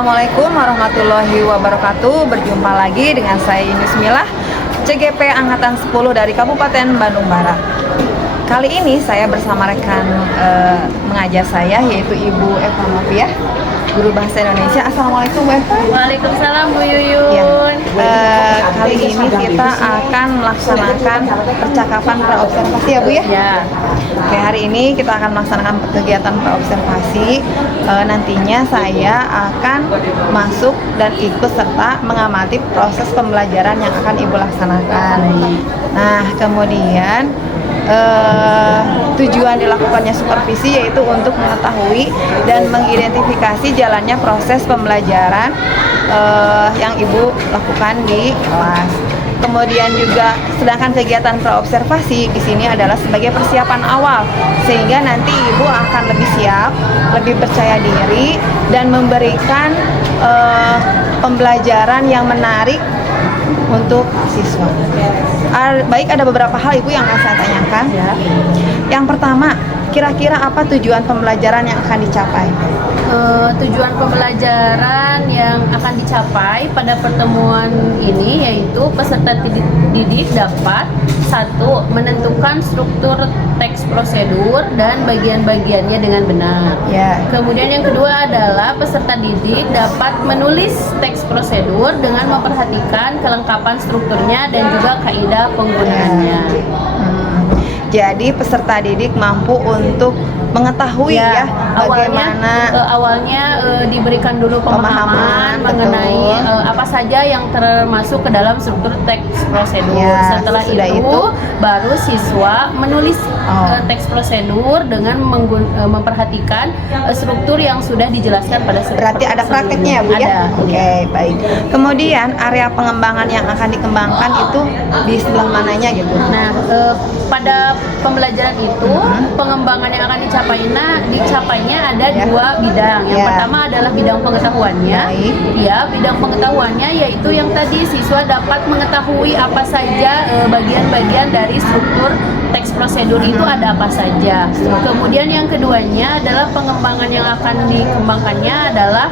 Assalamualaikum warahmatullahi wabarakatuh. Berjumpa lagi dengan saya Yunus Milah, CGP Angkatan 10 dari Kabupaten Bandung Barat. Kali ini saya bersama rekan mengajar saya, yaitu Ibu Eva Noviah, guru bahasa Indonesia. Assalamualaikum Bu Eva. Waalaikumsalam Bu Yuyun. Kali ini kita akan melaksanakan percakapan praobservasi ya Bu ya? Ya. Oke, hari ini kita akan melaksanakan kegiatan praobservasi. Nantinya saya akan masuk dan ikut serta mengamati proses pembelajaran yang akan Ibu laksanakan. Nah, kemudian tujuan dilakukannya supervisi yaitu untuk mengetahui dan mengidentifikasi jalannya proses pembelajaran yang Ibu lakukan di kelas. Kemudian juga sedangkan kegiatan praobservasi di sini adalah sebagai persiapan awal sehingga nanti Ibu akan lebih siap, lebih percaya diri dan memberikan pembelajaran yang menarik untuk siswa. Baik, ada beberapa hal Ibu yang akan saya tanyakan. Ya. Yang pertama, kira-kira apa tujuan pembelajaran yang akan dicapai? Tujuan pembelajaran yang akan dicapai pada pertemuan ini yaitu peserta didik dapat satu, menentukan struktur teks prosedur dan bagian-bagiannya dengan benar. Ya. Kemudian yang kedua adalah peserta didik dapat menulis teks prosedur dengan memperhatikan kelengkapan strukturnya dan juga kaidah penggunaannya. Jadi peserta didik mampu untuk mengetahui ya bagaimana awalnya diberikan dulu pemahaman mengenai apa saja yang termasuk ke dalam struktur teks prosedur. Ya, Setelah itu baru siswa menulis teks prosedur dengan memperhatikan struktur yang sudah dijelaskan pada berarti ada prakteknya ya Bu ya? Ada. Oke, baik. Kemudian area pengembangan yang akan dikembangkan itu di sebelah mananya gitu? Nah, pada pembelajaran itu pengembangan yang akan dicapainya ada dua bidang. Yang pertama adalah bidang pengetahuannya. Ya, bidang pengetahuannya yaitu yang tadi siswa dapat mengetahui apa saja bagian-bagian dari struktur teks prosedur itu ada apa saja. Kemudian yang keduanya adalah pengembangan yang akan dikembangkannya adalah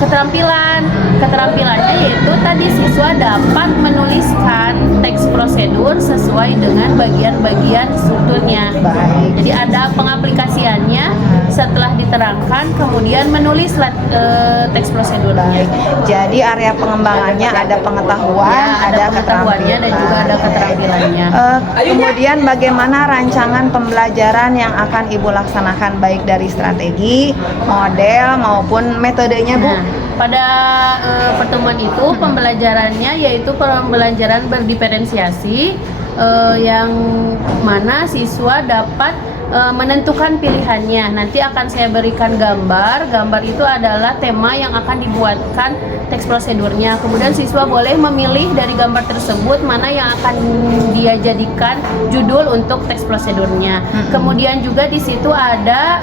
keterampilan. Keterampilannya yaitu tadi siswa dapat menuliskan teks prosedur sesuai dengan bagian-bagian strukturnya. Jadi ada pengaplikasiannya setelah diterangkan, kemudian menulis teks prosedurnya. Jadi area pengembangannya ada pengetahuan, ada pengetahuannya dan juga ada keterampilannya. Kemudian bagaimana rancangan pembelajaran yang akan Ibu laksanakan baik dari strategi, model maupun metodenya Bu? Nah, pada pertemuan itu pembelajarannya yaitu pembelajaran berdiferensiasi yang mana siswa dapat menentukan pilihannya. Nanti akan saya berikan gambar. Gambar itu adalah tema yang akan dibuatkan teks prosedurnya. Kemudian siswa boleh memilih dari gambar tersebut mana yang akan dia jadikan judul untuk teks prosedurnya. Kemudian juga di situ ada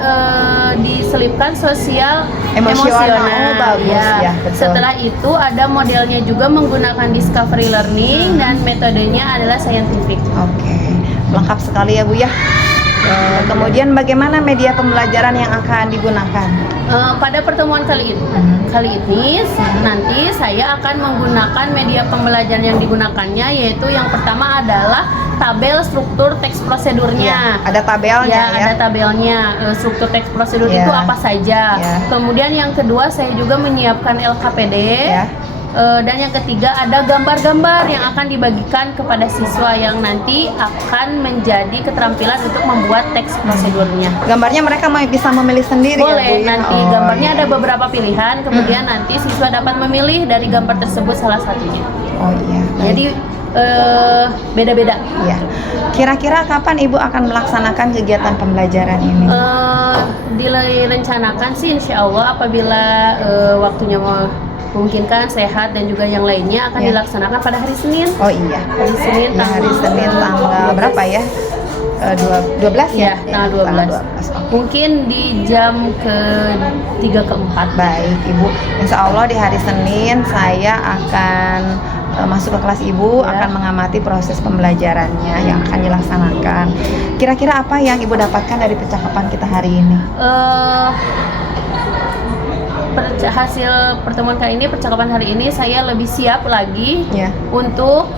diselipkan sosial emosional. Bagus, ya, betul. Setelah itu ada modelnya juga menggunakan discovery learning dan metodenya adalah scientific. Oke, lengkap sekali ya Bu ya. Kemudian bagaimana media pembelajaran yang akan digunakan? Pada pertemuan kali ini nanti saya akan menggunakan media pembelajaran yang digunakannya yaitu yang pertama adalah tabel struktur teks prosedurnya. Ya, ada tabelnya ya? Ada tabelnya. Struktur teks prosedur itu apa saja. Kemudian yang kedua saya juga menyiapkan LKPD. Dan yang ketiga ada gambar-gambar yang akan dibagikan kepada siswa yang nanti akan menjadi keterampilan untuk membuat teks prosedurnya. Gambarnya mereka bisa memilih sendiri? Boleh, ya, nanti gambarnya ada beberapa pilihan, kemudian nanti siswa dapat memilih dari gambar tersebut salah satunya. Oh iya. Jadi beda-beda. Ya. Kira-kira kapan Ibu akan melaksanakan kegiatan pembelajaran ini? Direncanakan sih insya Allah apabila waktunya memungkinkan, sehat dan juga yang lainnya akan dilaksanakan pada hari Senin. Oh iya. Hari Senin tanggal berapa ya? 12 ya? Tanggal 12. Mungkin di jam ke-3 ke-4. Baik Ibu, insya Allah di hari Senin saya akan masuk ke kelas Ibu, akan mengamati proses pembelajarannya yang akan dilaksanakan. Kira-kira apa yang Ibu dapatkan dari percakapan kita hari ini? hasil pertemuan kali ini, percakapan hari ini, saya lebih siap lagi Ya. untuk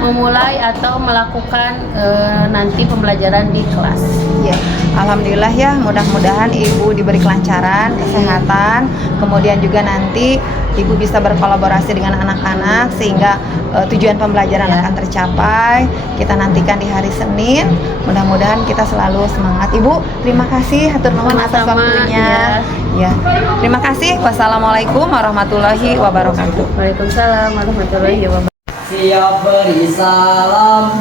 memulai atau melakukan nanti pembelajaran di kelas. Ya, alhamdulillah ya, mudah-mudahan Ibu diberi kelancaran, kesehatan, kemudian juga nanti Ibu bisa berkolaborasi dengan anak-anak sehingga tujuan pembelajaran akan tercapai. Kita nantikan di hari Senin. Mudah-mudahan kita selalu semangat. Ibu, terima kasih hatur nuhun atas Sama-sama, waktunya. Ya. Terima kasih. Wassalamualaikum warahmatullahi wabarakatuh. Waalaikumsalam warahmatullahi wabarakatuh. Siap beri salam.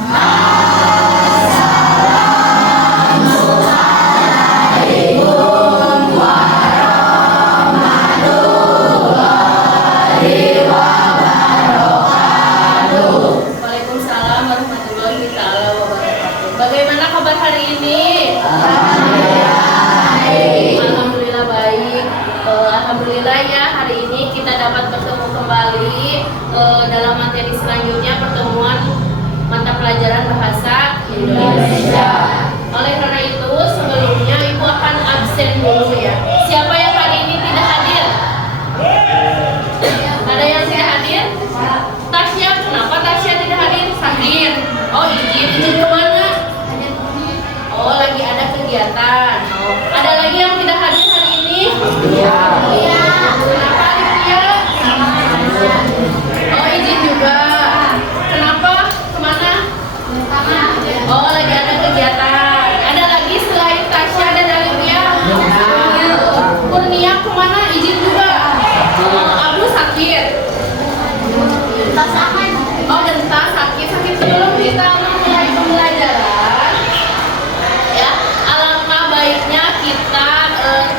Waalaikumsalam warahmatullahi taala wabarakatuh. Bagaimana kabar hari ini? Alhamdulillah baik. Alhamdulillah ya, hari ini kita dapat bertemu kembali dalam materi selanjutnya, pertemuan mata pelajaran bahasa Indonesia. Oleh karena itu sebelumnya Ibu akan absen dulu ya. Siapa yang hari ini tidak hadir? Ada yang tidak hadir? Tasya, kenapa Tasya tidak hadir? Sakit. Oh, izin kemana? Oh, lagi ada kegiatan. Oh, ada lagi yang tidak hadir hari ini? Iya. Kenapa Alivia? Oh, izin juga. Kenapa? Kemana? Oh, lagi ada kegiatan. Ada lagi selain Tasya dan Alivia? Kurnia kemana? Izin juga. Abu sakit. Oh, Genta sakit. Sebelum kita memulai pembelajaran, ya, alangkah baiknya kita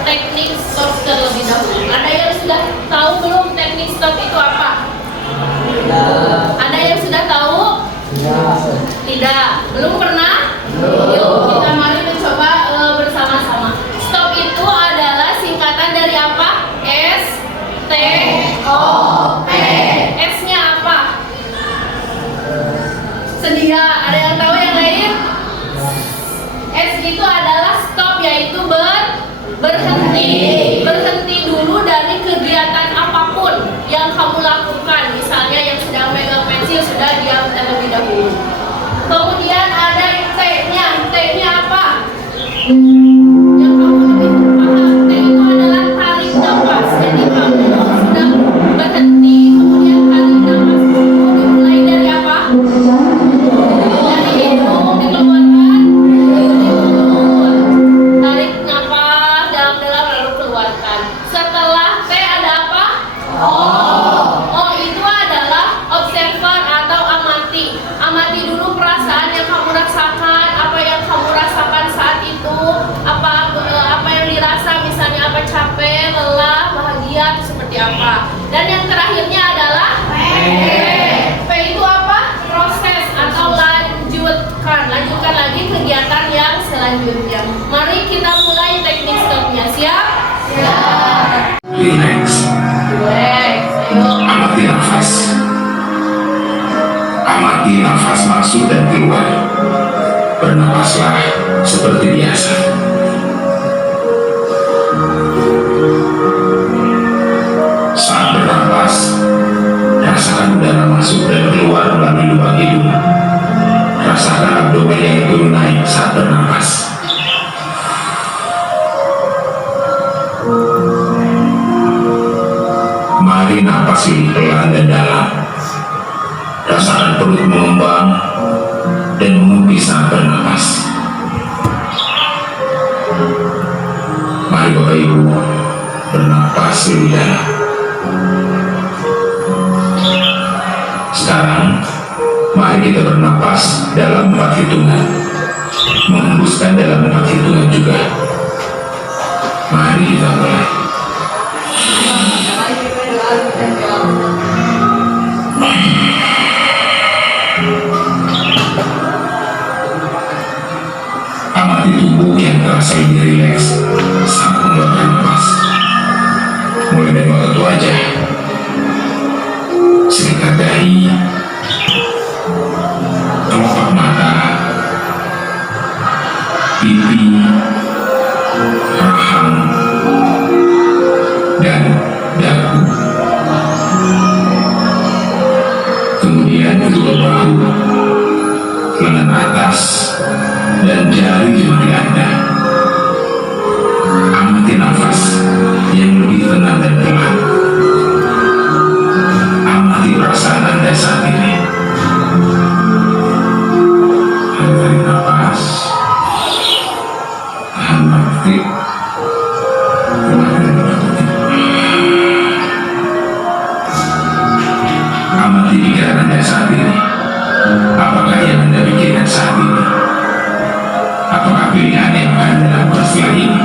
teknik stop terlebih dahulu. Ada yang sudah tahu belum teknik stop itu apa? Ada yang sudah tahu? Tidak. Belum pernah? Yuk, kita mari mencoba bersama-sama. Stop itu adalah singkatan dari apa? S-T-O-P. S-nya apa? Sedia. Ada yang tahu yang lain? S itu adalah stop, yaitu berhenti. Berhenti dulu dari kegiatan apapun yang kamu lakukan. Misalnya yang sedang megang pensil sudah diam terlebih dahulu. Kemudian ada T-nya. T-nya apa? Yang kamu lebih paham. T itu adalah tarik nafas. Jadi kamu sudah berhenti, kemudian tarik nafas. Dimulai dari apa? Dari hidung dikeluarkan. Tarik nafas dalam-dalam lalu keluarkan. Setelah T ada apa? O itu adalah observer atau amati. Amati dulu perasaan yang kamu rasakan, apa yang kamu rasakan saat itu, apa yang dirasa, misalnya apa, capek, lelah, bahagia, itu seperti apa. Dan yang terakhirnya adalah P itu apa? Proses atau lanjutkan. Lanjutkan lagi kegiatan yang selanjutnya. Mari kita mulai teknik stopnya. Siap? Siap. Relax. Relax. Ayo. Amati nafas. Amati nafas masuk dan keluar. Bernafaslah seperti biasa. Saat bernapas, rasakan udara masuk dan keluar melalui lubang hidung. Rasakan abdomen yang turun naik saat bernapas. Mari napas lebih pelan dan dalam. Rasakan perut mengembang dan mengupi saat bernapas. Mari Bapak Ibu bernapas lebih dalam. Sekarang mari kita bernapas dalam 4 hitungan, menghembuskan dalam 4 hitungan juga. Mari kita mulai. Amati tubuh yang terasa lebih rileks saat mengeluarkan napas. Mulai dari otot wajah, sekitar dahi, kelopak mata, pipi, rahang, dan lengan atas dan jari jemari Anda. Amati nafas yang lebih tenang dan pelan. Amati perasaan Anda saat ini. Tarik nafas, tahan nafas, keluarkan nafas. Amati pikiran Anda saat ini. Apakah yang Anda pikirkan saat ini? Apakah pilihan yang akan Anda lakukan setelah ini?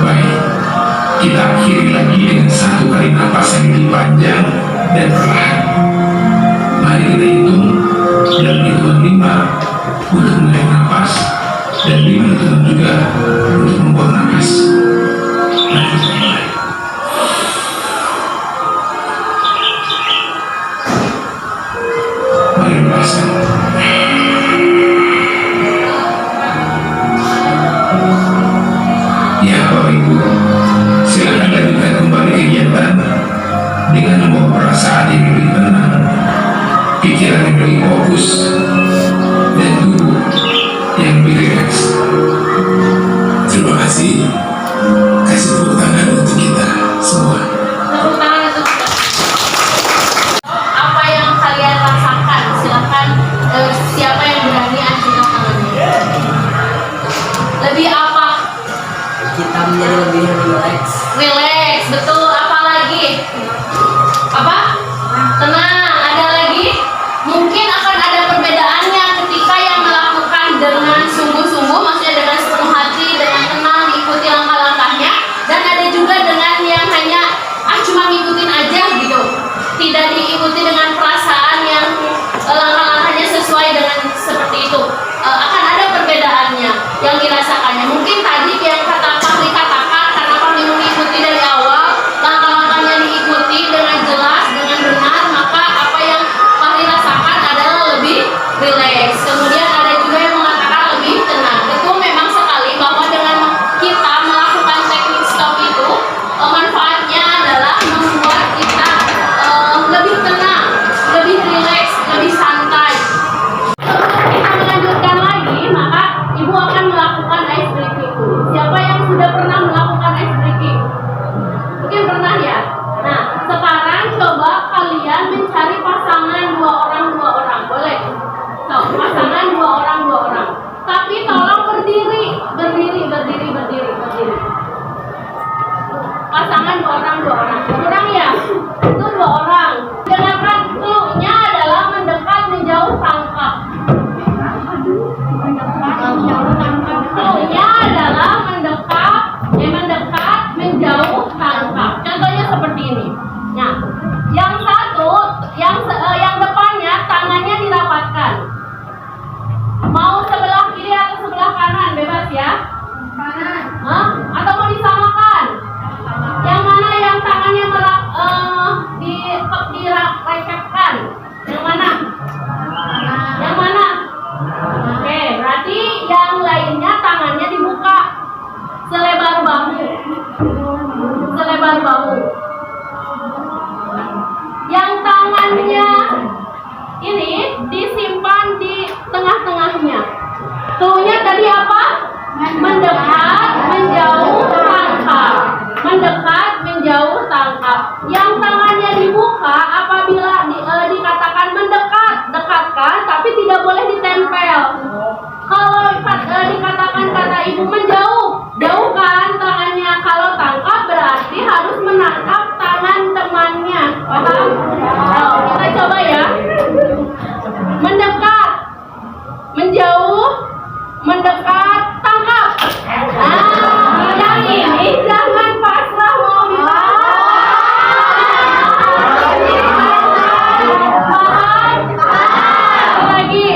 Baik, kita akhiri lagi dengan satu kali napas yang lebih panjang dan perlahan. Mari kita hitung dalam hitungan 5 untuk menarik napas dan 5 hitungan juga untuk membuang napas. Mari kita mulai. Mari lepaskan. Ya Bapak Ibu, silakan lanjutkan kembali kegiatan dengan membawa perasaan yang lebih tenang, pikiran yang lebih fokus, dan tubuh yang lebih rileks. Terima kasih. Kasih tepuk tangan untuk kita semua. Tepuk tangan untuk apa yang kalian rasakan. Silakan siapa yang berani angkat tangannya. Lebih apa? Kita menjadi lebih rileks. Relax, betul. Apa lagi? Apa? Tenang. Ada lagi? Mungkin akan ada perbedaannya ketika yang melakukan dengan sungguh-sungguh, maksudnya dengan sepenuh hati, dengan tenang, ikuti langkah-langkahnya. Dan ada juga dengan yang hanya cuma ngikutin aja gitu, tidak diikuti dengan perasaan yang langkah-langkahnya sesuai dengan seperti itu. Akan ada perbedaannya yang dirasakannya. Mungkin tadi yang kata Fahri katakan, karena Fahri mengikuti dari awal, langkah-langkahnya diikuti dengan jelas, dengan benar, maka apa yang Fahri rasakan adalah lebih rileks. Kemudian ada juga yang mengatakan lebih tenang. Betul, memang sekali bahwa dengan kita melakukan teknik stop itu, manfaatnya adalah membuat kita lebih tenang, lebih rileks, lebih santai. Kita melanjutkan lagi, maka Ibu akan melakukan ice breaking dulu. Siapa yang sudah pernah melakukan ice breaking? Mungkin pernah ya? Nah, sekarang coba kalian mencari pasangan dua orang. Boleh? So, pasangan dua orang. Tapi tolong berdiri. Pasangan dua orang. Kurang ya? Itu 2 orang. Dengarkan, clue-nya adalah mendekat, menjauh, tangkap. Clue-nya adalah mendekat, menjauh, tangkap. Contohnya seperti ini. Nah, yang satu, yang depannya tangannya dirapatkan. Mau sebelah kiri atau sebelah kanan, bebas ya. Kanan. Atau mau disamakan? Yang mana yang tangannya direcepkan? Yang mana? Yang mana? Oke, berarti yang lainnya tangannya dibuka selebar bahu. Yang tangannya ini disimpan di tengah-tengahnya. Cluenya tadi apa? Mendekat, menjauh, tangkap. Mendekat, menjauh, tangkap. Yang tangannya dibuka apabila dikatakan mendekat, dekatkan, tapi tidak boleh ditempel. Kalau dikatakan kata Ibu menjauh, jauhkan tangannya. Kalau tangkap berarti harus menangkap tangan temannya. Paham? Nah, kita coba ya. Mendekat, menjauh, mendekat, tangkap. Yang ini jangan pasrah mau paham? Lagi.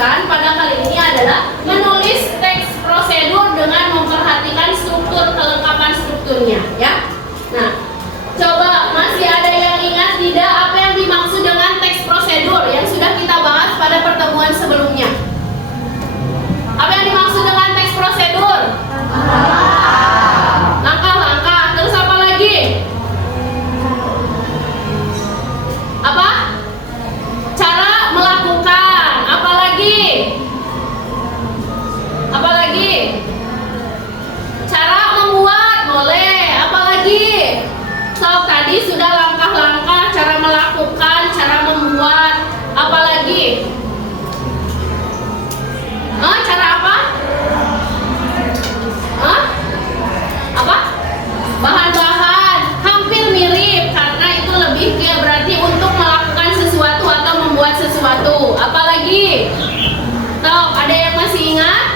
fokuskan pada kali ini adalah menulis teks prosedur dengan memperhatikan struktur, kelengkapan strukturnya, ya. Nah, coba masih ada yang ingat tidak apa yang dimaksud dengan teks prosedur yang sudah kita bahas pada pertemuan sebelumnya? Apa yang dimaksud dengan teks prosedur? Langkah-langkah, terus apa lagi? Apa? Cara melakukan, apa lagi? Apa lagi? Cara membuat, boleh, apa lagi? So, tadi sudah langkah-langkah, cara melakukan, cara membuat, apa lagi? Cara apa? Apa? Bahan-bahan hampir mirip karena itu lebih berarti untuk melakukan sesuatu atau membuat sesuatu. Apalagi? Tahu? Ada yang masih ingat?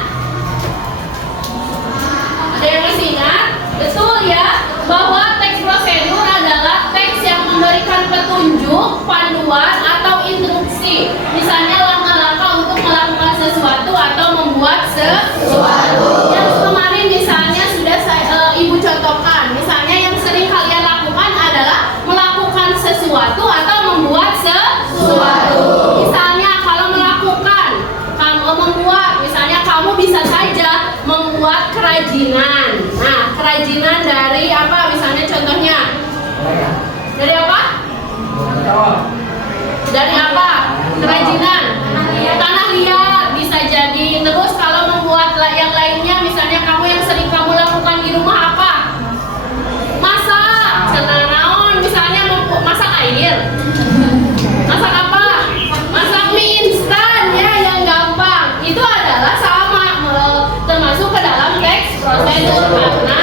Ada yang masih ingat? Betul ya, bahwa teks prosedur adalah teks yang memberikan petunjuk, panduan atau instruksi. Misalnya langkah-langkah untuk melakukan sesuatu atau membuat sesuatu. Yang kemarin misalnya sudah Ibu contohkan. Misalnya yang sering kalian lakukan adalah melakukan sesuatu atau membuat sesuatu. Misalnya kalau melakukan, kamu membuat, misalnya kamu bisa saja membuat kerajinan. Nah, kerajinan dari apa? Misalnya contohnya dari apa? Dari apa? Kerajinan tanah liat bisa jadi. Terus kalau membuat yang lainnya, misalnya kamu yang sering kamu lakukan di rumah apa? Masak, cenanaon, misalnya masak air. Masak apa? Masak mie instan ya, yang gampang. Itu adalah sama, termasuk ke dalam teks prosedur karena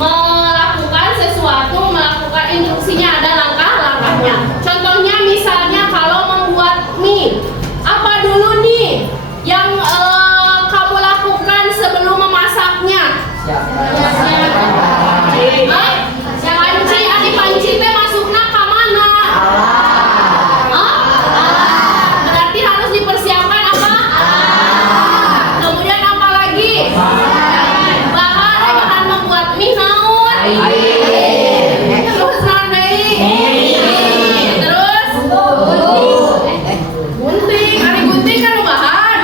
melakukan sesuatu, melakukan instruksinya ada langkah-langkahnya. Contohnya misalnya kalau membuat mie, apa dulu nih yang kamu lakukan sebelum memasaknya? Yang panci, adi panci teh masukna ke mana? Berarti harus dipersiapkan apa? Kemudian apa lagi? Bahan membuat mie naon? Terus naon deui? Terus gunting, ari gunting kan bahan.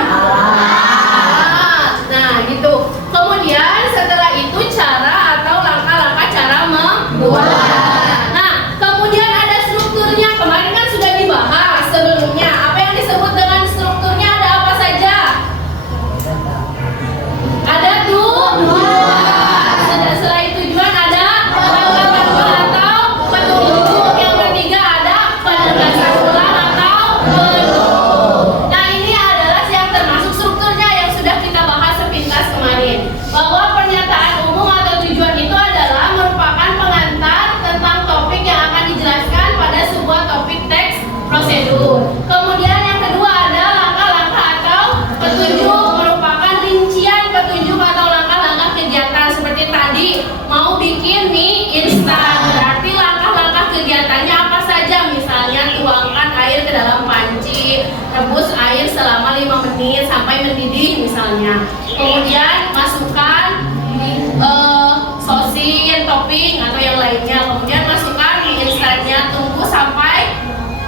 Nah, gitu. Kemudian setelah itu cara atau langkah-langkah cara membuat. Nah, kemudian ada strukturnya. Kemarin kan sudah dibahas sebelumnya. Apa yang disebut dengan strukturnya ada apa saja? Ada tujuan. Selain tujuan ada langkah-langkah atau petunjuk. Yang ketiga ada penegasan ulang atau petunjuk. Nah, ini adalah yang termasuk strukturnya yang sudah kita bahas sepintas kemarin. Bahwa pernyataan umum atau tujuan itu adalah merupakan pengantar tentang topik yang akan dijelaskan pada sebuah topik teks prosedur. Kemudian yang kedua ada langkah-langkah atau petunjuk, merupakan rincian petunjuk atau langkah-langkah kegiatan seperti tadi mau bikin mie instan. Berarti langkah-langkah kegiatannya apa saja? Misalnya tuangkan air ke dalam panci, rebus air selama 5 menit sampai mendidih misalnya. Kemudian masukkan sosin, topping atau yang lainnya. Kemudian masukkan mie instannya, tunggu sampai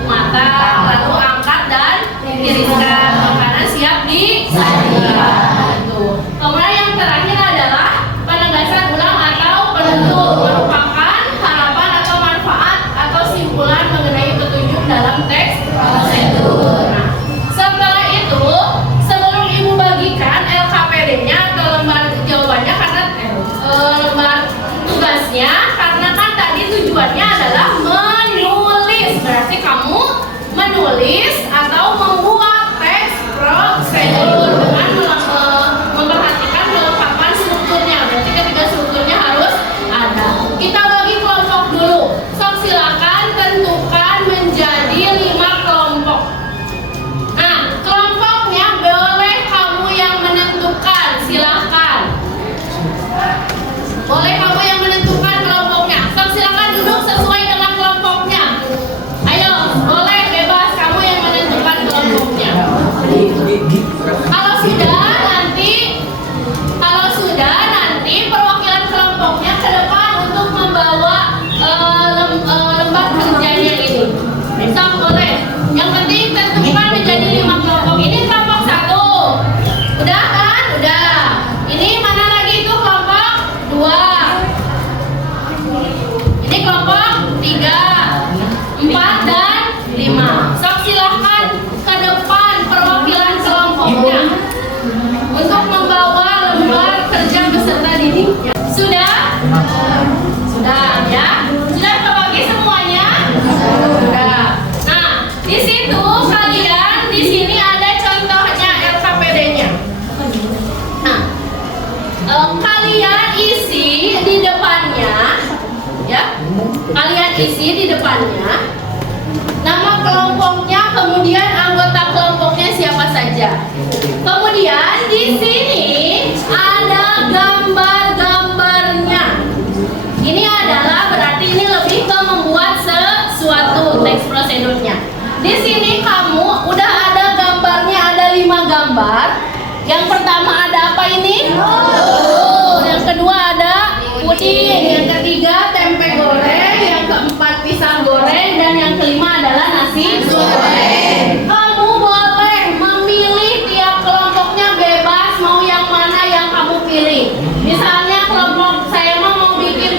matang, lalu angkat dan tiriskan. Makanan siap disajikan. Kemudian yang terakhir adalah penegasan ulang atau penutup, merupakan harapan atau manfaat atau simpulan mengenai petunjuk dalam teks prosedur. Nah, setelah itu sebelum Ibu bagikan LKPD-nya atau lembar jawabannya karena lembar tugasnya, karena kan tadi tujuannya adalah menulis. Berarti kamu menulis atau membuat teks prosedur dengan memperhatikan kelengkapan strukturnya. Berarti ketiga strukturnya harus ada. Kita bagi kelompok dulu. Sok silakan tentukan menjadi 5 kelompok. Nah, kelompoknya boleh kamu yang menentukan. Silakan. Boleh kamu yang menentukan kelompoknya. Sok silakan duduk sesuai dengan kelompoknya. Ayo, boleh bebas kamu yang menentukan kelompoknya. kelompoknya, kemudian anggota kelompoknya siapa saja. Kemudian di sini ada gambar-gambarnya. Ini adalah berarti ini lebih ke membuat sesuatu teks prosedurnya. Di sini kamu udah ada gambarnya, ada 5 gambar. Yang pertama ada apa ini? Yang kedua ada puding, yang ketiga tempe goreng, yang keempat pisang goreng, dan yang kelima adalah nasi goreng. Kamu boleh memilih tiap kelompoknya, bebas mau yang mana yang kamu pilih. Misalnya kelompok saya mau bikin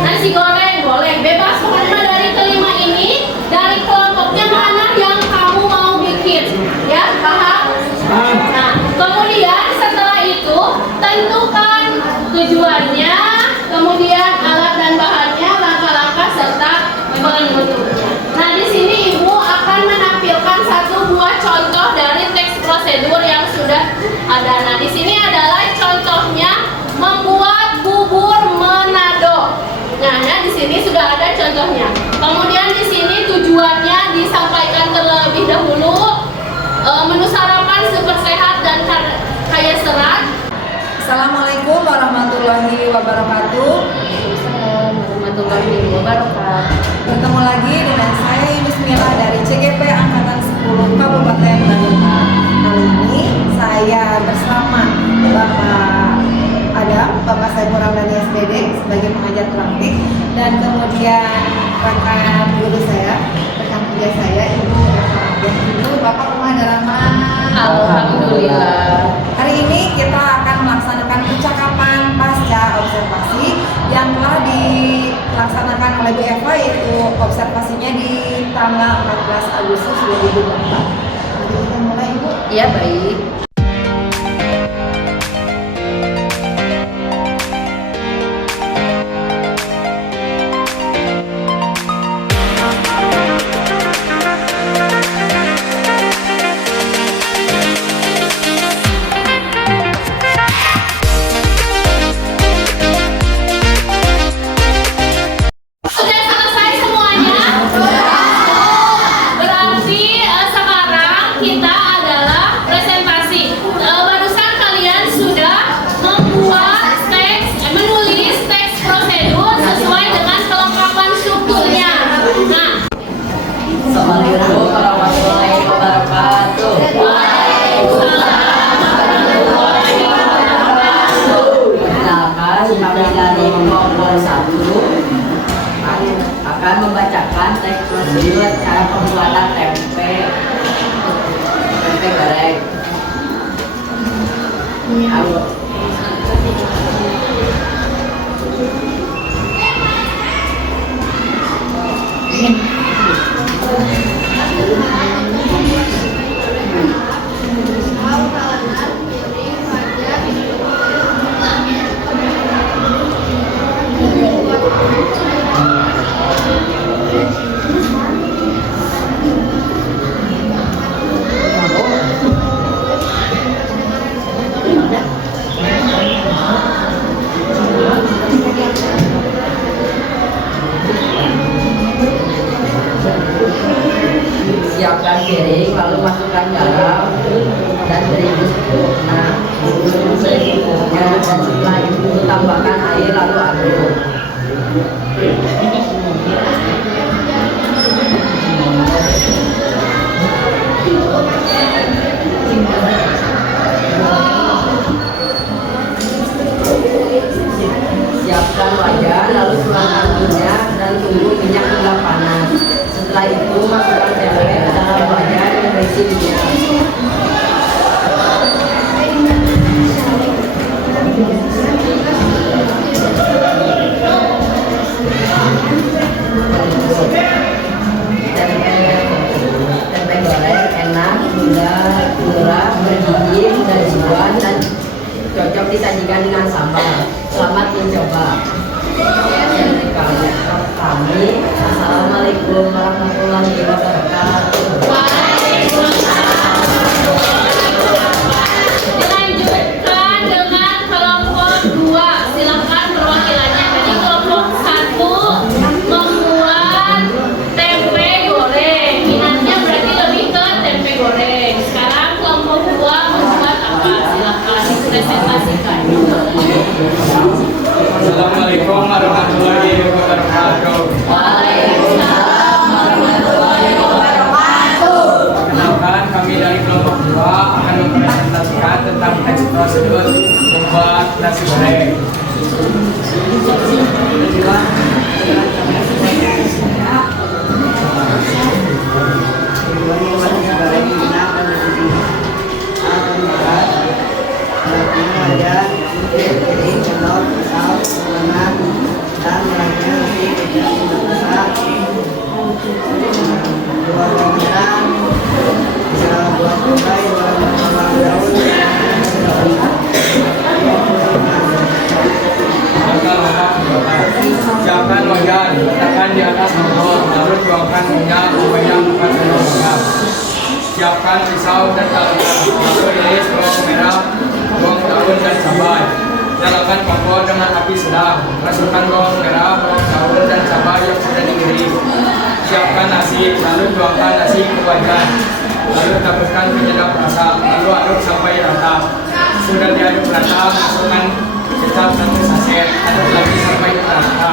nasi goreng, boleh bebas pokoknya dari kelima ini, dari kelompoknya mana yang kamu mau bikin, ya paham? Nah, kemudian setelah itu tentukan tujuannya, kemudian alat dan bahannya, langkah-langkah serta bentuknya. Nah, di sini Ibu akan menampilkan satu buah contoh dari teks prosedur yang sudah ada. Nah, di sini adalah contohnya membuat bubur Manado. Nah, di sini sudah ada contohnya. Kemudian di sini tujuannya disampaikan terlebih dahulu. Menu sarapan super sehat dan kaya serat. Assalamualaikum warahmatullahi wabarakatuh. Assalamualaikum warahmatullahi wabarakatuh. Bertemu lagi dengan saya Yunus Mila dari CGP Angkatan 10 Kabupaten Bandung. Kali ini saya bersama Bapak Adam, Bapak Saiful Ramdhani SPD sebagai pengajar praktik, dan kemudian rekan guru saya, rekan kerja saya Ibu Bapak Pemadaran. Alhamdulillah. Hari ini kita akan melaksanakan percakapan pasca observasi yang telah dilaksanakan oleh Bu Eva, yaitu observasinya di tanggal 14 Agustus 2024. Mari kita mulai, Ibu. Iya, baik. Sudah selesai semuanya? Berarti sekarang kita adalah presentasi. Barusan kalian sudah membuat menulis teks prosedur sesuai dengan kelengkapan strukturnya. Nah, Assalamualaikum warahmatullahi wabarakatuh. Kenalkan, kami dari kelompok 1 akan membacakan teks prosedur cara pembuatan tempe goreng. Siapkan piring, lalu masukkan garam dan beri bubuk. Nah, dan setelah itu tambahkan air lalu aduk. Siapkan wajan, lalu tuangkan minyak dan tunggu minyak hingga panas. Setelah itu masukkan tempe ke dalam wajan yang berisi minyak. Tempe goreng enak, mudah, murah, bergizi, berjualan, dan cocok disajikan dengan sambal. Selamat mencoba. Kami, Assalamualaikum warahmatullahi wabarakatuh. dilanjutkan dengan kelompok 2. Silakan perwakilannya. Jadi kelompok 1 membuat tempe tentang teks prosedur membuat nasi goreng. Siapkan wajan, letakkan di atas mangkok, lalu tuangkan minyak sebanyak 40 gram. Siapkan pisau dan talengan, lalu iris bawang merah, bawang daun dan cabai. Nyalakan kompor dengan api sedang. Masukkan bawang merah, bawang daun dan cabai yang sudah diiris. Siapkan nasi, lalu tuangkan nasi ke wajan. Lalu taburkan penyedap rasa, lalu aduk sampai rata. Sudah diaduk rata, masukkan kecap 1 saset, aduk lagi sampai rata.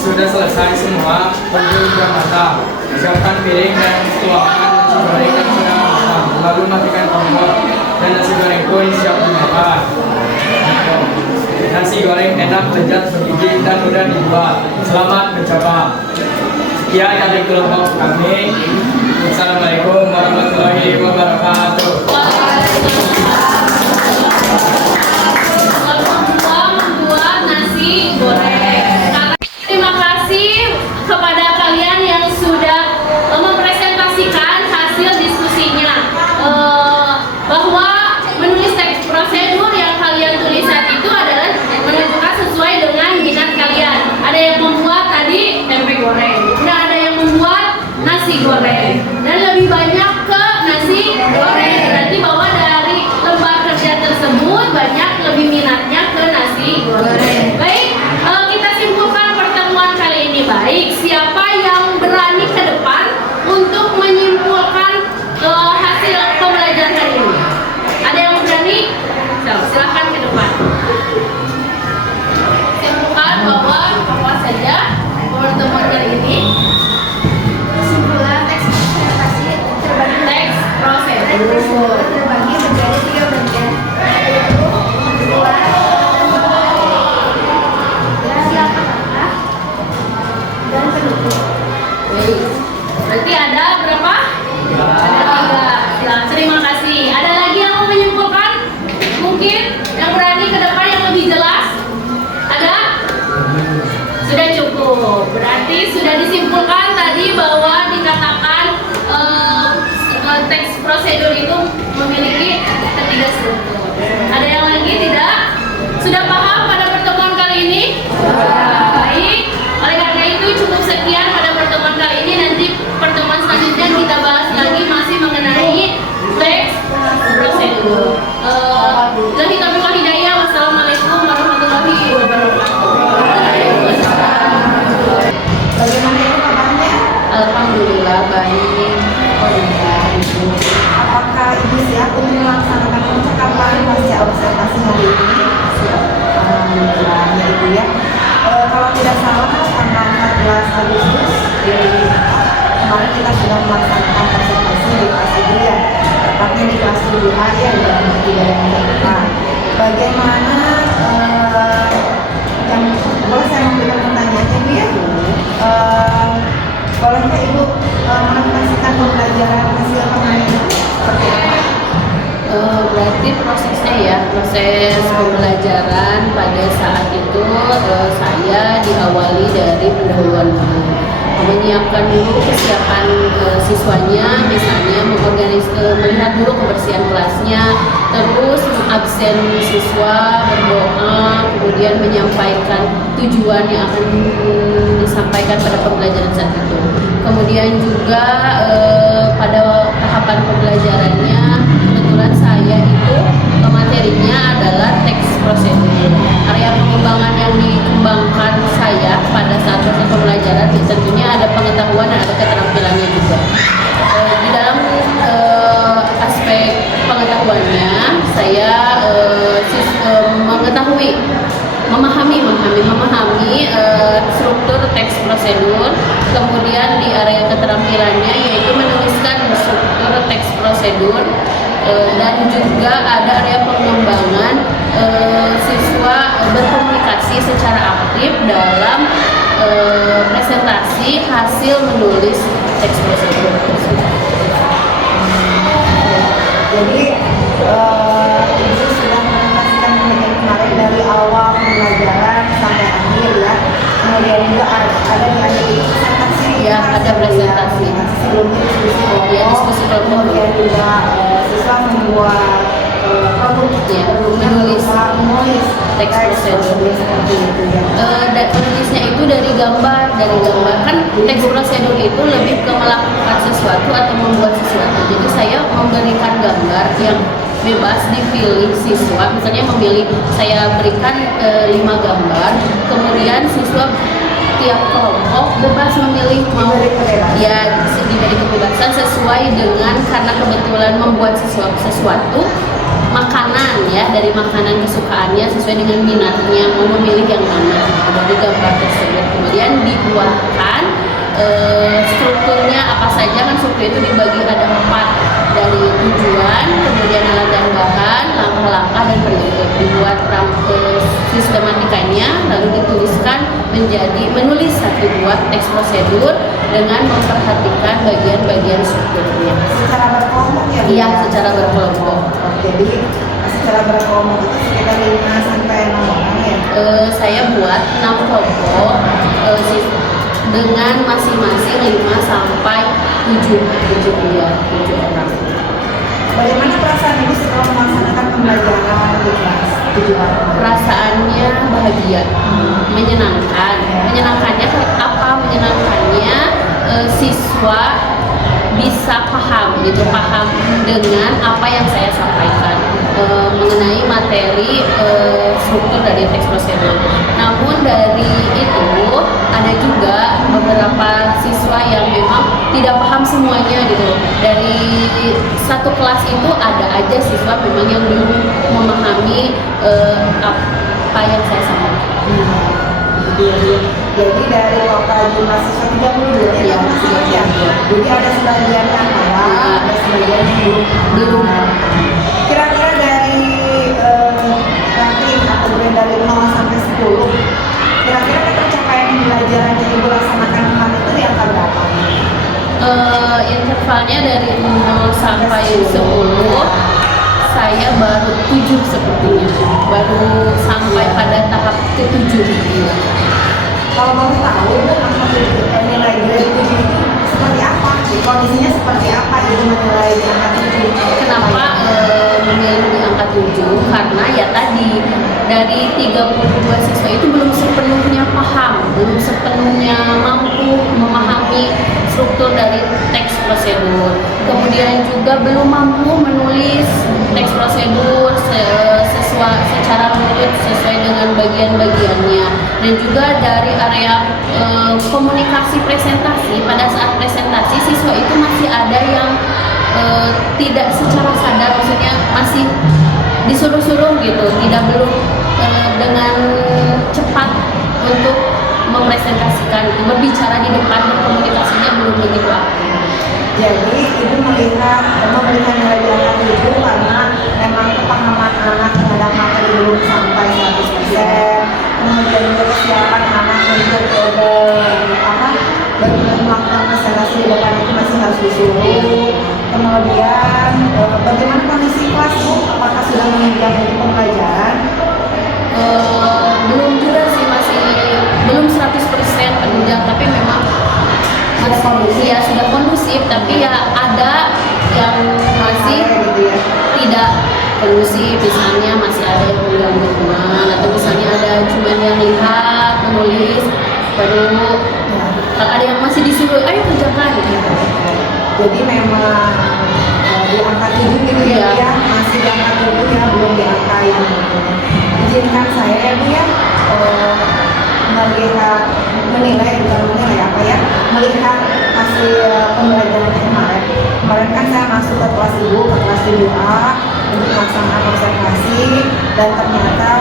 Sudah selesai semua, bumbu sudah matang. Siapkan piring dan tuangkan nasi goreng yang sudah matang. Lalu matikan kompor dan nasi goreng pun siap dimakan. Nasi goreng enak, lezat, bergizi dan mudah dibuat. Selamat mencoba. Sekian dari kelompok kami. Assalamualaikum warahmatullahi wabarakatuh. Membuat nasi goreng. Terima kasih kepada kalian yang sudah mempresentasikan hasil diskusinya. Bahwa menulis teks prosedur yang kalian tulisan itu adalah menunjukkan sesuai dengan minat kalian. Ada yang membuat tadi tempe goreng, nah ada yang membuat nasi goreng, dan lebih banyak ke nasi goreng. Berarti bahwa dari lembar kerja tersebut banyak lebih minatnya ke nasi goreng. Baik, kita simpulkan pertemuan kali ini. Baik, siapa yang berani ke depan untuk menyimpulkan hasil pembelajaran hari ini? Ada yang berani? Silahkan ke depan. Simpulkan bahwa apa saja pertemuan kali ini. Kesimpulan teks presentasi terbagi menjadi 3 bagian, yaitu membuat, siapa kata, dan pendukung. Baik. Berarti ada berapa? Ada 3. Terima kasih. Ada lagi yang mau menyimpulkan? Mungkin yang berani ke depan yang lebih jelas? Ada? Sudah cukup. Berarti sudah disimpulkan tadi bahwa dikatakan teks prosedur itu memiliki ketiga struktur. Ada yang lagi tidak? Sudah paham pada pertemuan kali ini? Baik. Oleh karena itu cukup sekian pada pertemuan kali ini. Nanti pertemuan selanjutnya kita bahas lagi masih mengenai teks prosedur. Wabillahi taufiq wal hidayah. Wassalamualaikum warahmatullahi wabarakatuh. Bagaimana itu kabarnya? Alhamdulillah baik. Apakah Ibu siap untuk melaksanakan percakapan pasca observasi hari ini? Alhamdulillah ya Ibu ya. Kalau tidak salah tanggal 14 Agustus kemarin kita sudah melaksanakan observasi di kelas 7 ya, tepatnya di kelas 7A ya, di dalam 3 yang depan. Bagaimana yang boleh saya memberikan pertanyaannya Bu ya? Bolehkah Ibu menyampaikan pembelajaran hasil kemarin itu seperti apa? Berarti prosesnya ya, proses pembelajaran pada saat itu saya diawali dari pendahuluan dulu, menyiapkan dulu kesiapan siswanya, misalnya melihat dulu kebersihan kelasnya, terus absen siswa, berdoa, kemudian menyampaikan tujuan yang akan disampaikan pada pembelajaran saat itu. Kemudian juga pada tahapan pembelajarannya kebetulan saya itu materinya adalah teks prosedur. Area pengembangan yang dikembangkan saya pada saat proses pembelajaran tentunya ada pengetahuan dan ada keterampilannya juga. Di dalam aspek pengetahuannya saya memahami struktur teks prosedur. Kemudian di area keterampilannya yaitu menuliskan struktur teks prosedur Dan juga ada area pengembangan siswa berkomunikasi secara aktif dalam presentasi hasil menulis teks prosedur tersebut. Jadi Ibu sudah menjelaskan bagian kemarin dari awal pembelajaran sampai akhir ya. Kemudian juga ada presentasi. Ya, ada presentasi. Sebelumnya diskusi kelompok. Ya, diskusi kelompok. Kemudian juga siswa membuat Ya, menulis teks prosedur. seperti itu ya. Dan penulisnya itu dari gambar kan teks prosedur itu lebih ke melakukan sesuatu atau membuat sesuatu. Jadi saya memberikan gambar yang bebas dipilih siswa, misalnya memilih, saya berikan 5 gambar, kemudian siswa tiap kelompok bebas memilih mau ya, diberi kebebasan sesuai dengan, karena kebetulan membuat sesuatu makanan ya, dari makanan kesukaannya sesuai dengan minatnya, mau memilih yang mana dari gambar tersebut. Kemudian dibuatkan strukturnya apa saja, kan struktur itu dibagi ada 4, dari tujuan, kemudian alat dan bahan, langkah-langkah dan penutup. Dibuat sistematikanya, lalu dituliskan menulis satu buah teks prosedur dengan memperhatikan bagian-bagian strukturnya. Secara berkelompok ya? Iya, secara berkelompok. Jadi secara berkelompok itu sekitar 5 sampai 6 orang ya? Saya buat 6 kelompok dengan masing-masing 5 sampai 7 orang. Bagaimana perasaan Ibu setelah melaksanakan pembelajaran di kelas 7 orang? Perasaannya bahagia, menyenangkan. Menyenangkannya apa? Menyenangkannya siswa bisa paham dengan apa yang saya sampaikan mengenai materi struktur dari teks prosedur. Namun dari itu ada juga beberapa siswa yang memang tidak paham semuanya gitu. Dari satu kelas itu ada aja siswa memang yang belum memahami apa yang saya sampaikan. Jadi dari total jumlah siswa 32 Iya, ya? Jadi ada sebagian yang paham, ada sebagian yang belum. Kira-kira dari ranking atau grade dari 0 sampai 10, kira-kira pencapaian pembelajaran yang Ibu laksanakan kemarin itu di angka berapa? Intervalnya dari 0 sampai 10, saya baru 7 sepertinya, baru sampai pada tahap ke-7. Kalau mau tahu nilai grade 7 itu seperti apa? Kondisinya seperti apa Ibu menilai di angka 7? Kenapa memilih di angka 7? Karena ya tadi dari 32 siswa itu belum sepenuhnya paham, belum sepenuhnya mampu memahami struktur dari teks prosedur. Kemudian juga belum mampu menulis teks prosedur secara runut sesuai dengan bagian-bagiannya. Dan juga dari area komunikasi presentasi, pada saat presentasi siswa itu masih ada yang tidak secara sadar, maksudnya masih disuruh-suruh gitu, belum dengan cepat untuk mempresentasikan, berbicara di depan, berkomunikasinya belum begitu aktif. Jadi Ibu memberikan nilai di angka 7 karena memang kepahaman anak terhadap materi belum sampai 100%. Kemudian juga kesiapan anak untuk melakukan presentasi di depan itu masih harus disuruh. Kemudian bagaimana kondisi kelas Bu? Apakah sudah menunjang untuk pembelajaran? Belum juga sih, masih belum 100% penunjang, tapi memang masih ya sudah kondusif, tapi ya ada yang masih tidak kondusif, misalnya masih ada yang mengganggu teman, atau misalnya ada cuman yang lihat menulis baru ada yang masih disuruh ayo kerjakan gitu. Jadi memang di angka 7 gitu ya, Iya. masih di angka 7 ya, belum di angka yang izinkan saya ya Bu ya melihat hasil pembelajaran kemarin. Kemarin kan saya masuk ke kelas Ibu, ke kelas 7A untuk melaksanakan observasi, dan ternyata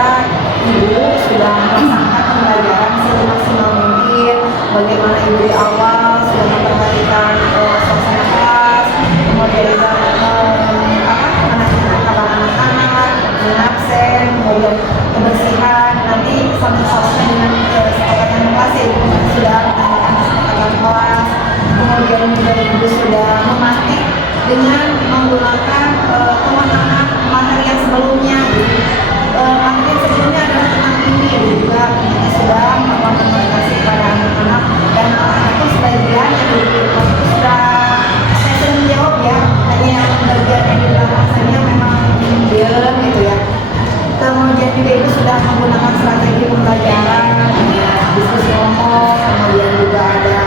Ibu sudah melaksanakan pembelajaran semaksimal mungkin. Bagaimana Ibu di awal sudah memperhatikan suasana kelas, kemudian juga menggunakan kewenangan materi yang sebelumnya. Materi yang sebelumnya adalah tentang ini juga kita sudah melakukan komunikasi kepada anak-anak dan anak-anak itu sebagian yang itu sudah saya menjawab ya, hanya yang bagian yang di belakang saya memang diam gitu ya. Kemudian juga itu sudah menggunakan strategi pembelajaran, ya, diskusi kelompok, kemudian juga ada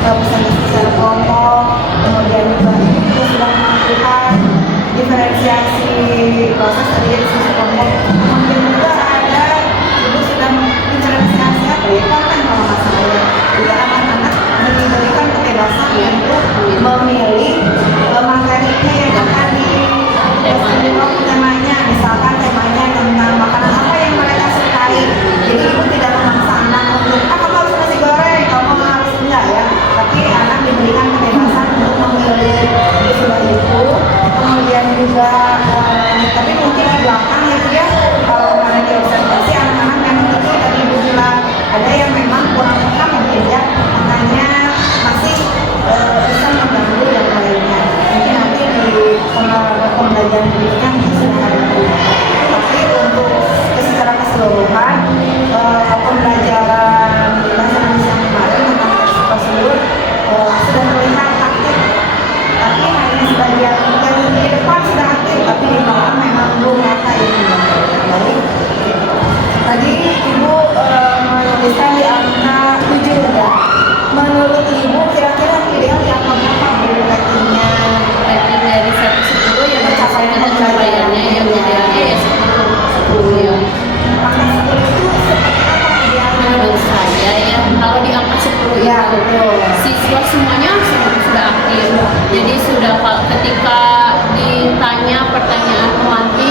pesan-pesan secara kelompok, kemudian juga itu sudah melakukan diferensiasi proses dari diskusi kelompok, kemudian juga ada itu sudah diferensiasi apa ya, kan kalau nggak salah ya, juga anak-anak diberikan kebebasan untuk memilih materinya yang akan temanya, misalkan temanya tentang makanan apa yang mereka sukai. Jadi ibu tidak memaksa anak untuk kamu harus nasi goreng, kamu harus enggak ya. Tapi anak diberikan kebebasan untuk memilih sudah itu. Kemudian juga tapi mungkin di belakang ya Bu ya, kalau ada di observasi anak-anak memang itu tadi ibu bilang ada yang memang kurang paham mungkin ya, makanya masih bisa mengganggu yang lainnya. Mungkin nanti di pembelajaran berikutnya sudah ada perubahan. Tapi untuk secara keseluruhan pembelajaran bahasa Indonesia kemarin tentang teks prosedur sudah terlihat aktif. Tapi hanya sebagian yang di depan sudah aktif, tapi di belakang memang belum nyata ini. Baik. Tadi ibu menuliskan di angka 7 ya. Menurut ibu kira-kira ideal di angka berapa Bu ratingnya? Rating dari 1 ke 10 yang pencapaian dan pencapaiannya yang idealnya ya 10 ya. Angka 10 itu seperti apa idealnya? Menurut saya ya kalau di angka 10 Ya, itu betul. siswa semuanya sudah aktif. Jadi sudah ketika ditanya pertanyaan nanti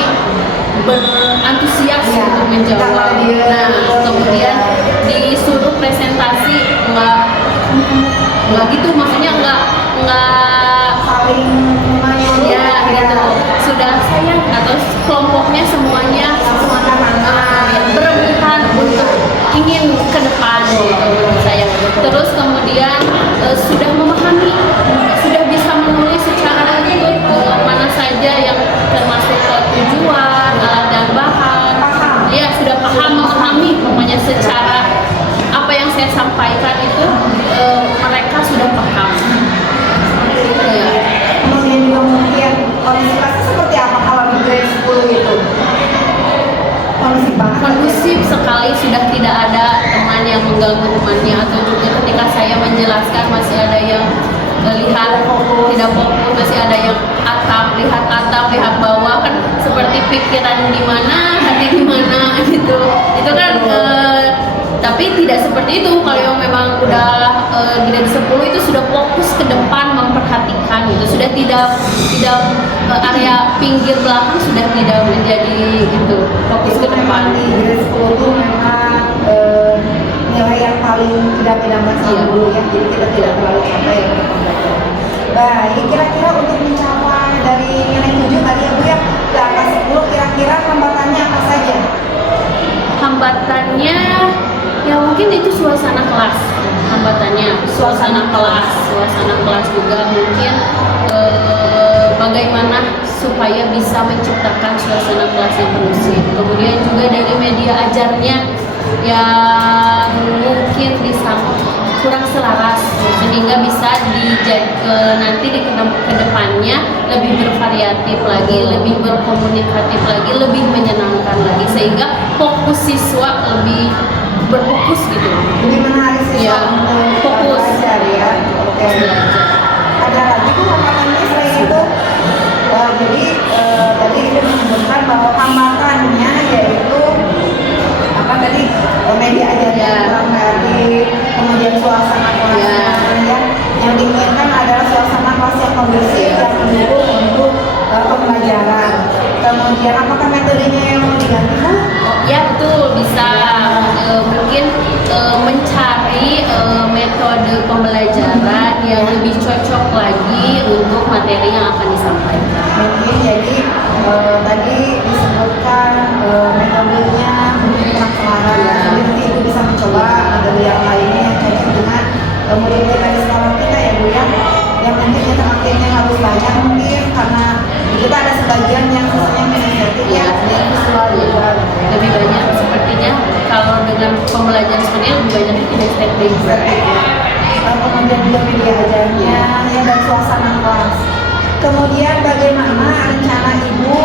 berantusias Ya, untuk menjawab. dia, Nah, kemudian disuruh presentasi nggak gitu, maksudnya nggak saling menyuruh ya gitu. Sudah sayang atau kelompoknya semuanya berebutan untuk ingin ke depan gitu menurut saya. Terus kemudian sudah memahami, sudah bisa menulis secara detail mana saja yang termasuk tujuan, alat dan bahan. Ya sudah paham, memahami pokoknya secara apa yang saya sampaikan itu mereka sudah paham. Ya. Kemudian juga mungkin kondisi kelasnya seperti apa kalau di grade 10 itu? Kondisi banget. Kondusif sekali, sudah tidak ada teman yang mengganggu temannya, atau juga ketika saya menjelaskan masih ada yang lihat tidak fokus, masih ada yang atap, lihat bawah, kan seperti pikiran di mana, hati di mana gitu. Itu kan tapi tidak seperti itu. Kalau yang memang udah grade 10 itu sudah fokus ke depan, memperhatikan gitu. Sudah tidak area pinggir belakang sudah tidak menjadi itu, fokus ke depan. Di grade 10 itu memang nilai yang paling tidak masalah Iya. dulu ya. Jadi kita tidak terlalu capek ya untuk pembelajaran. Baik, kira-kira untuk mencapai dari nilai 7 tadi ya Bu ya, ke angka 10 kira-kira hambatannya apa saja? Hambatannya ya mungkin itu suasana kelas, hambatannya suasana kelas juga mungkin bagaimana supaya bisa menciptakan suasana kelas yang kondusif. Kemudian juga dari media ajarnya yang mungkin bisa kurang selaras, sehingga bisa nanti di kedepannya lebih bervariatif lagi, lebih berkomunikatif lagi, lebih menyenangkan lagi, sehingga fokus siswa lebih berfokus gitu. Lebih menarik sih Ya, untuk fokus. belajar ya. Oke. Ada lagi Bu hambatannya selain itu? Jadi tadi Ibu menyebutkan bahwa hambatannya yaitu apa tadi, media ajarnya Ya. kurang kreatif, kemudian suasana kelasnya ya. Yang diinginkan adalah suasana kelas yang kondusif yang mendukung untuk pembelajaran. Kemudian apakah metodenya yang mau diganti Bu? Ya betul, bisa mungkin mencari metode pembelajaran yang lebih cocok lagi untuk materi yang akan disampaikan. Mungkin jadi tadi disebutkan metodenya mungkin kurang selaras. Jadi nanti Ibu bisa mencoba metode yang lainnya yang cocok dengan murid-murid dari sekolah kita ya Bu ya. Yang penting kita akhirnya harus banyak mungkin karena juga ada sebagian yang misalnya kinestetik ya, visual juga. Lebih banyak sepertinya kalau dengan pembelajaran seperti ini lebih banyak kinestetik. Kemudian juga media ajarnya ya, dan suasana kelas. Kemudian bagaimana rencana ibu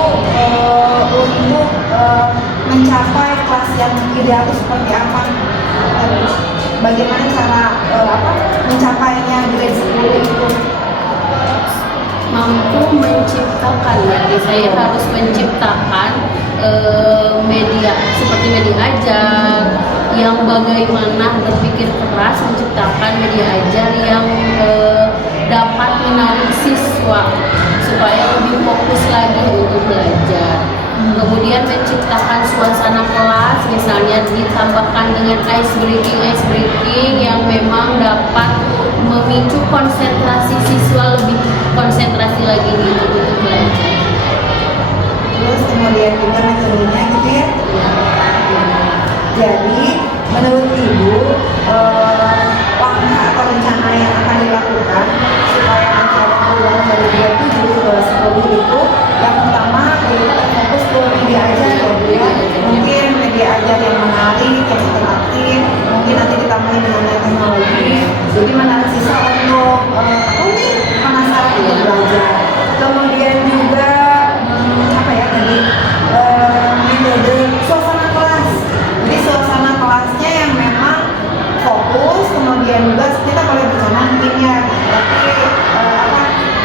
untuk mencapai kelas yang ideal itu seperti apa? Bagaimana cara mencapainya di grade 10 itu? Mampu menciptakan, berarti saya harus menciptakan media seperti media ajar yang bagaimana berpikir keras, menciptakan media ajar yang dapat menarik siswa supaya lebih fokus lagi untuk belajar. Kemudian menciptakan suasana kelas, misalnya ditambahkan dengan ice breaking yang memang dapat memicu konsentrasi siswa lebih konsentrasi lagi untuk belajar. Terus kemudian juga metodenya gitu ya. Jadi menurut ibu langkah atau rencana yang akan dilakukan supaya mencapai peluang dari 27 ke 10 itu yang pertama yaitu fokus ke media ajar ya Bu ya. Mungkin media ajar yang menarik, yang interaktif, mungkin nanti ditambahin dengan teknologi, jadi menarik siswa untuk penasaran untuk belajar. Kemudian juga metode suasana kelas. Jadi suasana kelasnya yang memang fokus, kemudian juga kita boleh bercanda mungkin ya,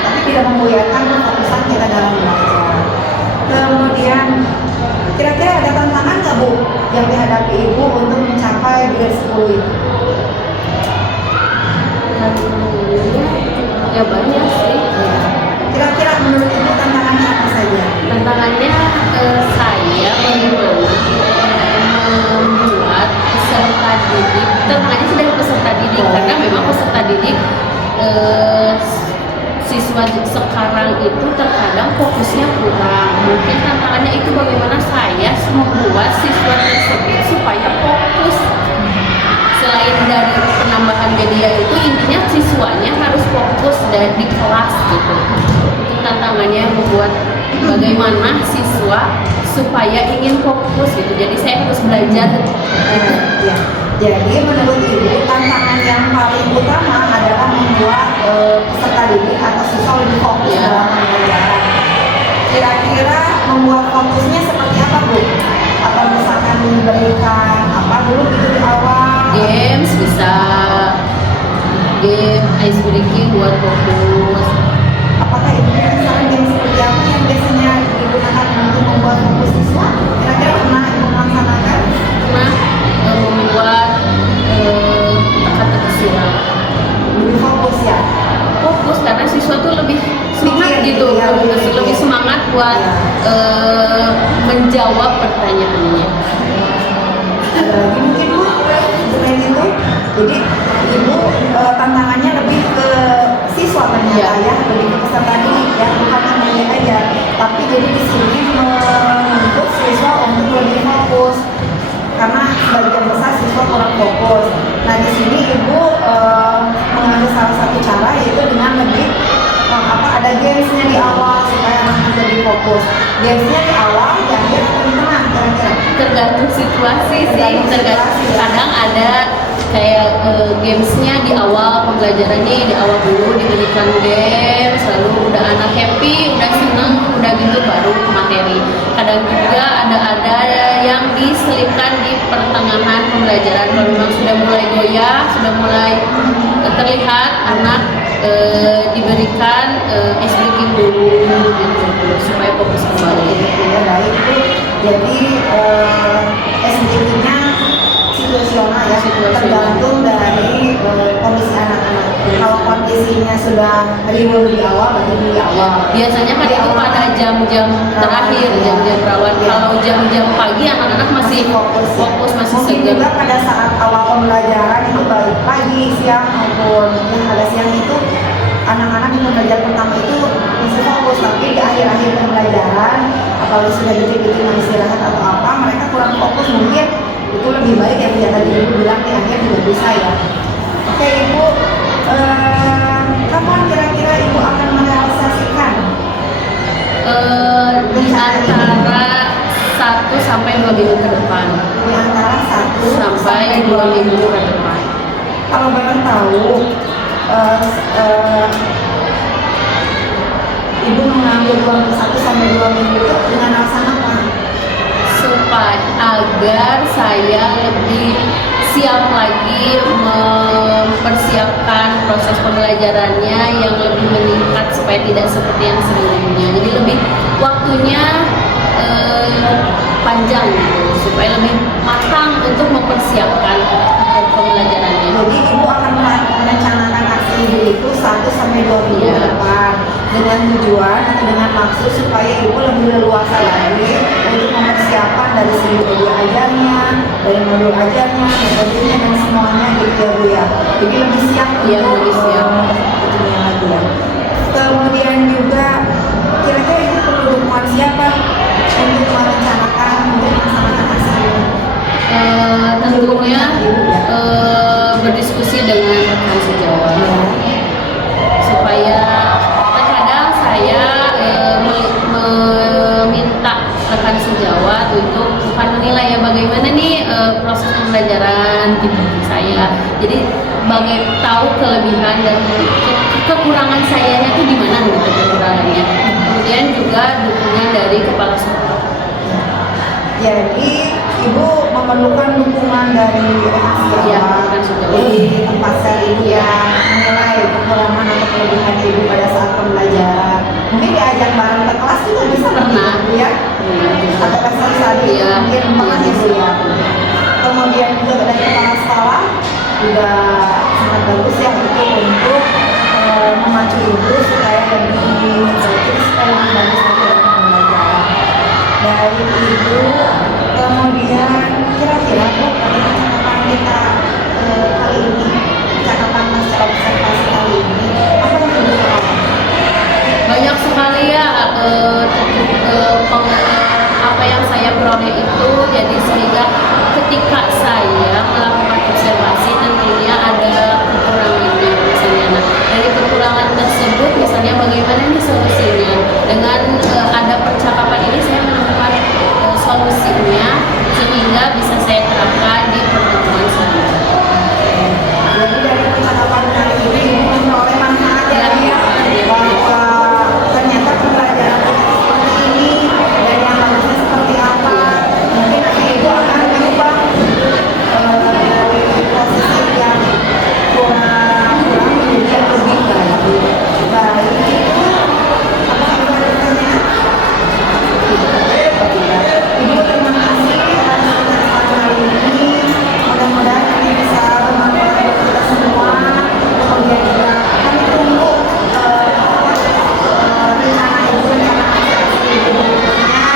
tapi tidak membuyarkan kefokusan kita dalam belajar. Kemudian kira-kira ada tantangan nggak Bu yang dihadapi ibu untuk mencapai grade 10 itu? Ya banyak sih. Kira-kira menurut ibu tantangannya apa saja? Tantangannya saya bagaimana membuat peserta didik. Tantangannya sudah peserta didik karena memang peserta didik siswa sekarang itu terkadang fokusnya kurang. Mungkin tantangannya itu bagaimana saya membuat siswa tersebut supaya fokus. Selain dari penambahan media itu, intinya siswanya harus fokus di kelas gitu. Itu tantangannya membuat bagaimana siswa supaya ingin fokus gitu. Jadi saya harus belajar. Ya. Jadi menurut ibu tantangan yang paling utama adalah membuat peserta didik atau siswa lebih fokus dalam pembelajaran. Kira-kira membuat fokusnya seperti apa Bu? Atau misalkan memberikan apa dulu gitu di awal? Games bisa, game ice breaking buat fokus. Apakah ibu misalkan game seperti apa yang biasanya digunakan untuk membuat fokus siswa? Kira-kira pernah ibu melaksanakan? Pernah membuat teka-teki surat. Lebih fokus ya? Fokus karena siswa tuh lebih semangat Mikir, gitu, ya, lebih semangat buat menjawab pertanyaannya. Ada lagi mungkin Bu selain itu? Jadi ibu tantangannya lebih ke siswa ternyata ya, lebih ke peserta didik ya, bukan hanya aja. Tapi jadi di sini menuntut siswa untuk lebih fokus karena sebagian besar siswa kurang fokus. Nah di sini ibu mengambil salah satu cara yaitu dengan lebih ada gamesnya di awal supaya anak-anak lebih fokus. Gamesnya di awal, di akhir atau di tengah kira-kira? Tergantung situasi sih, tergantung. Kadang ada kayak gamesnya di awal pembelajarannya, di awal dulu diberikan games, lalu udah anak happy, udah seneng, udah gitu baru ke materi. Kadang juga ada yang diselipkan di pertengahan pembelajaran kalau memang sudah mulai goyah, sudah mulai terlihat anak diberikan ice breaking dulu gitu supaya fokus kembali. Ya baik Bu. Jadi SDG-nya situasional ya, tergantung dari kondisi anak-anak. Kalau kondisinya sudah riuh di awal, berarti di awal. Biasanya kan itu pada jam-jam terakhir, jam-jam rawan. Kalau jam-jam pagi anak-anak masih fokus, masih mungkin segar. juga pada saat awal pembelajaran itu baik pagi, siang maupun yang pada siang itu anak-anak yang pembelajaran pertama itu masih fokus, tapi di akhir-akhir pembelajaran apalagi sudah dikit-dikit istirahat atau apa, mereka kurang fokus. Mungkin itu lebih baik yang tadi ibu bilang di akhir juga bisa ya. Oke ibu, kapan kira-kira ibu akan merealisasikan Di antara 1 sampai 2 minggu ke depan. Di antara 1 Sampai 2 minggu ke depan. Kalau boleh tahu, Ibu mengambil 1 sampai 2 minggu itu dengan alasan apa? Supaya agar saya lebih siap lagi mempersiapkan proses pembelajarannya yang lebih meningkat supaya tidak seperti yang sebelumnya. Jadi lebih waktunya panjang gitu, supaya lebih matang untuk mempersiapkan pembelajarannya. Jadi Ibu akan merencanakan aksi Ibu itu 1 sampai 2 minggu ke depan dengan tujuan atau dengan maksud supaya Ibu lebih leluasa lagi untuk mempersiapkan dari segi video ajarnya, dari modul ajarnya, metodenya dan semuanya gitu ya Bu ya. Jadi lebih siap Iya, untuk lebih siap. itunya lagi ya. Kemudian juga kira-kira Ibu perlu dukungan siapa untuk merencanakan untuk melaksanakan aksi ini? Tentunya berdiskusi dengan rekan sejawat supaya terkadang saya meminta rekan sejawat untuk bukan menilai ya bagaimana nih proses pembelajaran gitu saya, jadi tahu kelebihan dan kekurangan saya itu di mana gitu kekurangannya, kemudian juga dukungan dari kepala sekolah. Jadi Ibu memerlukan dukungan dari rekan sejawat di tempat sel Ibu yang menilai kekurangan atau kelebihan Ibu pada saat pembelajaran. Mungkin diajak bareng ke kelas juga bisa Pernah. Bu ya. Atau sehari Iya. mungkin pernah ya Bu ya. Kemudian juga dari kepala sekolah juga sangat bagus ya itu untuk memacu Ibu supaya lebih bagus supaya lebih bagus lagi dalam pembelajaran. Dari Ibu, kemudian kira-kira Bu, bagaimana catatan kita kali ini, catatan pasca observasi kali ini, apa yang Ibu tahu? Banyak sekali ya apa yang saya peroleh itu, jadi sehingga ketika saya melakukan observasi tentunya ada kekurangannya misalnya. Nah, dari kekurangan tersebut misalnya bagaimana nih solusinya, dengan ada percakapan ini saya menemukan solusinya sehingga bisa saya terapkan di pertemuan selanjutnya. Jadi dari percakapan kali ini Ibu memperoleh manfaat ya, bahwa ternyata pembelajaran seperti ini dan yang harusnya seperti apa. Mungkin nanti Ibu akan berubah dari posisi yang kurang menjadi yang lebih baik. Apa yang Ibu ada pertanyaan? Ibu terima kasih atas kesempatan hari ini. Mudah-mudahan ini bisa bermanfaat untuk kita semua. Kemudian juga kami tunggu rencana Ibu, rencana aksi Ibu berikutnya.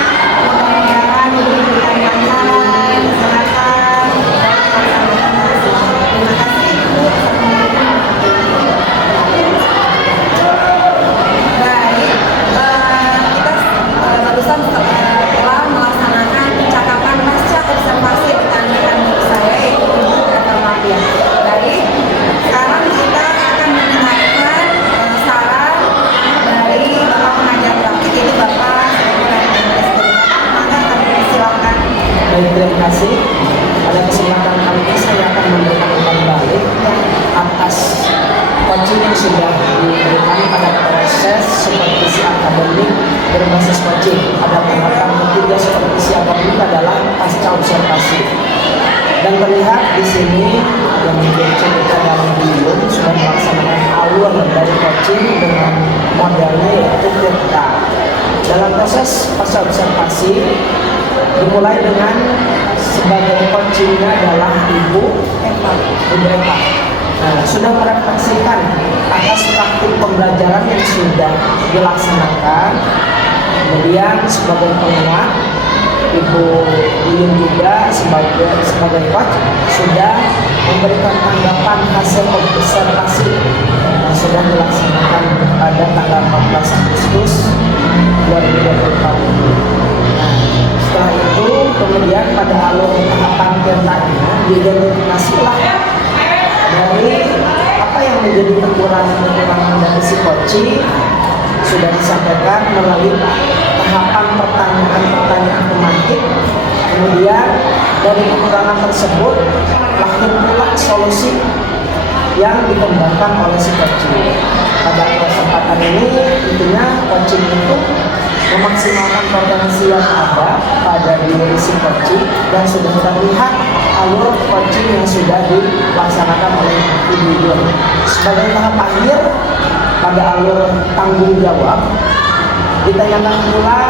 Mudah-mudahan Ibu diberikan kelancaran, kesehatan, dan pelaksanaan semua. Terima kasih Ibu. Baik, kita barusan telah melaksanakan percakapan pasca observasi rekan-rekan saya yaitu Dr. Mafia. Baik, sekarang kita akan mendengarkan saran dari Bapak pengajar praktik yaitu Bapak Maka kami silakan. Baik, terima kasih. Pada kesempatan kali ini saya akan memberikan umpan balik atas coaching yang sudah diberikan pada proses supervisi akademik berbasis coaching. Pada tahapan ketiga supervisi akademik adalah pasca observasi. Dan terlihat di sini yang menjadi cerita dalam video sudah melaksanakan awal dari coaching dengan modelnya yaitu kita. Dalam proses pasca observasi dimulai dengan sebagai coachingnya adalah Ibu Eva. Nah, sudah merefleksikan atas praktik pembelajaran yang sudah dilaksanakan. Kemudian sebagai penguat, Ibu Yuyun juga sebagai coach sudah memberikan tanggapan hasil observasi yang sudah dilaksanakan pada tanggal 14 Agustus 2024. Setelah itu kemudian pada alur tahapan kerjanya diidentifikasilah dari apa yang menjadi kekurangan dari si coaching sudah disampaikan melalui dari kekurangan tersebut lahir pula solusi yang dikembangkan oleh si coaching. Pada kesempatan ini intinya coaching itu memaksimalkan potensi yang ada pada diri si coaching dan sudah terlihat alur coaching yang sudah dilaksanakan oleh individu. Sebagai tahap akhir pada alur tanggung jawab ditanyakan pula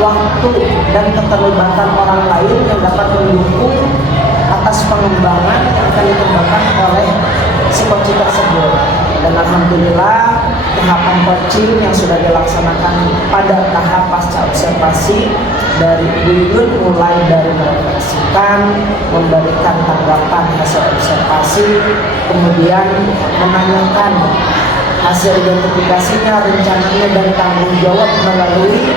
waktu dan keterlibatan orang lain yang dapat mendukung atas pengembangan yang akan dikembangkan oleh si coaching tersebut. Dan alhamdulillah tahapan coaching yang sudah dilaksanakan pada tahap pasca observasi dari Yuyun mulai dari merefleksikan, memberikan tanggapan hasil observasi, kemudian menanyakan hasil identifikasinya, rencananya dan tanggung jawab melalui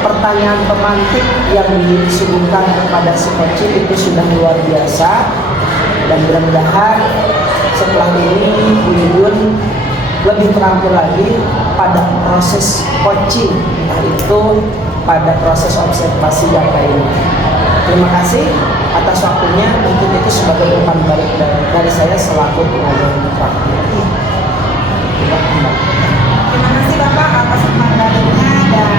pertanyaan pemantik yang disuguhkan kepada si coaching itu sudah luar biasa. Dan mudah-mudahan setelah ini Bu Yuyun lebih terampil lagi pada proses coaching, entah itu pada proses observasi data ini. Terima kasih atas waktunya. Mungkin itu sebagai umpan balik dari saya selaku pengobrol praktik. Terima kasih Bapak atas umpan baliknya dan